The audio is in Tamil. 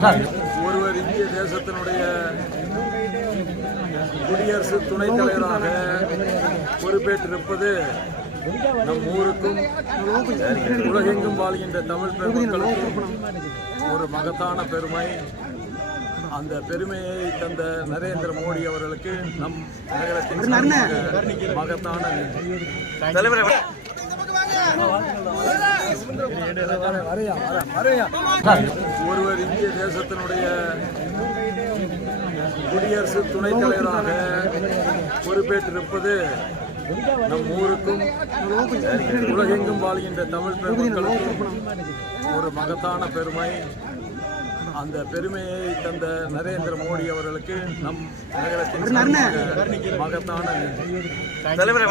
ஒருவர் இந்திய தேசத்தினுடைய குடியரசு துணைத் தலைவராக பொறுப்பேற்றிருப்பது நம் ஊருக்கும் உலகெங்கும் வாழ்கின்ற தமிழ் பெருமக்களுக்கும் ஒரு மகத்தான பெருமை. அந்த பெருமையை தந்த நரேந்திர மோடி அவர்களுக்கு நம் நகரத்தின் மகத்தான தலைவர். ஒருவர் இந்திய தேசத்தினுடைய குடியரசு துணைத் தலைவராக பொறுப்பேற்றிருப்பது நம் ஊருக்கும் உலகெங்கும் வாழ்கின்ற தமிழ் பெருமக்களுக்கும் ஒரு மகத்தான பெருமை. அந்த பெருமையை தந்த நரேந்திர மோடி அவர்களுக்கு நம் நகரத்தின் மகத்தான தலைவர்.